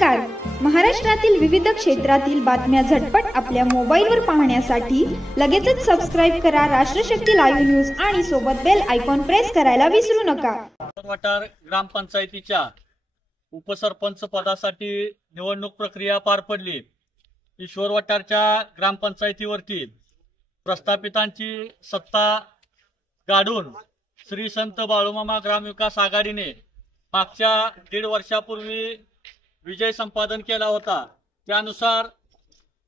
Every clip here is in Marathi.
नमस्कार. महाराष्ट्रातील विविध क्षेत्रातील बातम्या झटपट आपल्या मोबाईलवर पाहण्यासाठी लगेचच सबस्क्राइब करा राष्ट्रशक्ती लाईव्ह न्यूज आणि सोबत बेल आयकॉन प्रेस करायला विसरू नका. वाटार ग्रामपंचायतीच्या उपसरपंच पदासाठी निवडणूक प्रक्रिया पार पडली. ईश्वर वाटारच्या ग्रामपंचायतीवरती प्रस्थापितांची सत्ता गाडून श्री संत बाळूमामा ग्रामविकास आघाडीने मागच्या 1.5 वर्षापूर्वी विजय संपादन केला होता. त्यानुसार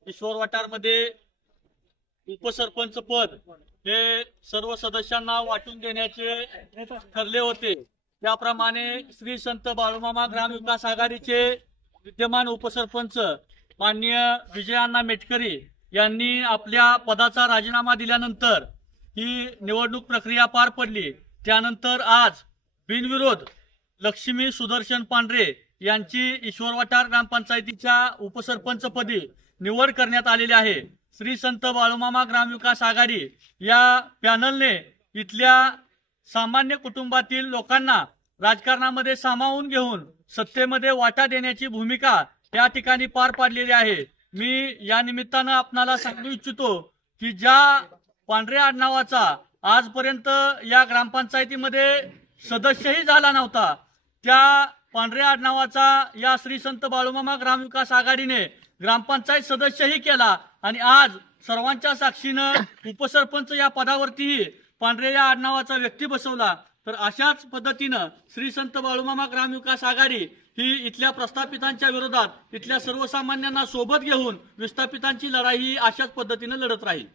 ईश्वर वाटारमध्ये उपसरपंच पद हे सर्व सदस्यांना वाटून देण्याचे ठरले होते. त्याप्रमाणे श्री संत बाळूमामा ग्रामविकास आघाडीचे विद्यमान उपसरपंच माननीय विजयाण्णा मेटकरी यांनी आपल्या पदाचा राजीनामा दिल्यानंतर ही निवडणूक प्रक्रिया पार पडली. त्यानंतर आज बिनविरोध लक्ष्मी सुदर्शन पांढरे यांची ईश्वर वाटार ग्रामपंचायतीच्या उपसरपंचपदी निवड करण्यात आलेली आहे. श्री संत बाळूमामा ग्रामविकास आघाडी या पॅनलने इथल्या सामान्य कुटुंबातील लोकांना राजकारणामध्ये सामावून घेऊन सत्तेमध्ये वाटा देण्याची भूमिका या ठिकाणी पार पाडलेली आहे. मी या निमित्तानं आपणाला सांगू इच्छितो की ज्या पांढरे आडनावाचा आजपर्यंत या ग्रामपंचायतीमध्ये सदस्यही झाला नव्हता, त्या पांढरे आडनावाचा या श्री संत बाळूमामा ग्रामविकास आघाडीने ग्रामपंचायत सदस्यही केला आणि आज सर्वांच्या साक्षीनं उपसरपंच या पदावरतीही पांढरे या आडनावाचा व्यक्ती बसवला. तर अशाच पद्धतीनं श्री संत बाळूमामा ग्रामविकास आघाडी ही इथल्या प्रस्थापितांच्या विरोधात इथल्या सर्वसामान्यांना सोबत घेऊन विस्थापितांची लढाई ही अशाच पद्धतीनं लढत राहील.